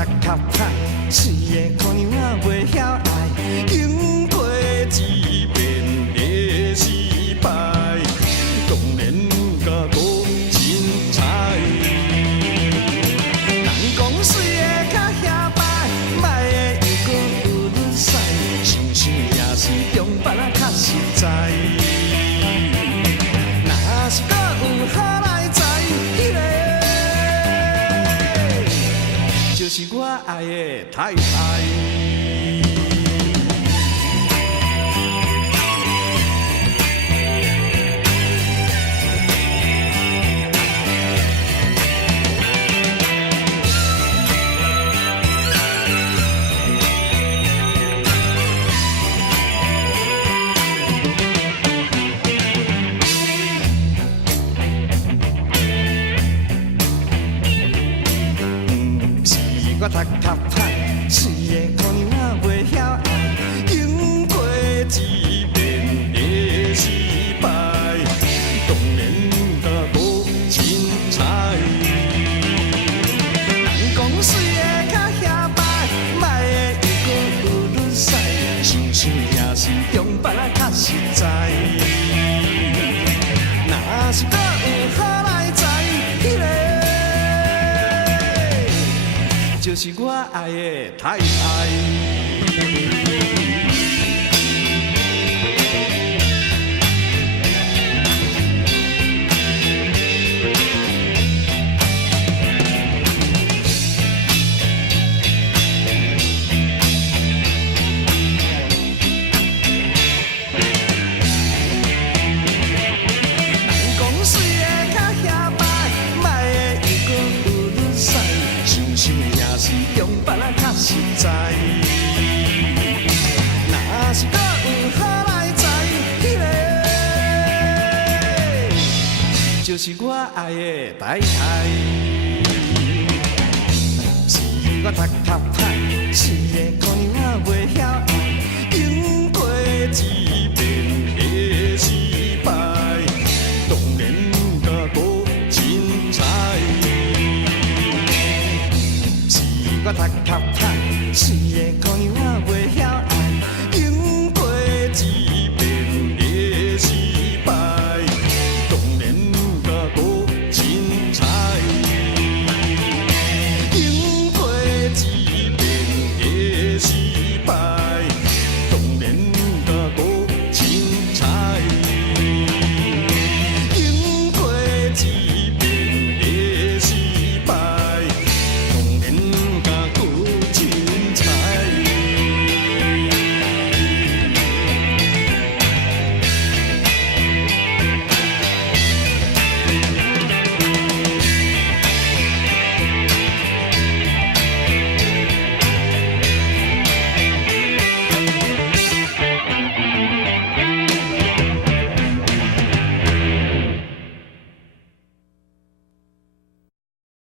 读较歹，水的姑娘仔袂晓爱，经过一遍的失败，当然甲讲精彩。人讲水的较遐歹，歹的又搁有愈屎，想想也是中北仔较实在。若是搁有好来在，迄个就是我爱的太太。我读较歹，水的姑娘仔袂晓爱，经过一遍的失败，当然甲讲精彩。人讲水的较遐歹，歹的又搁有愈屎，想想也是中北仔较实在。若是搁有好来在，迄个就是我爱的太太。中北仔较实在，若是搁有好来在，迄个就是我爱的太太。是我读较歹，水的姑娘仔袂晓爱，经过一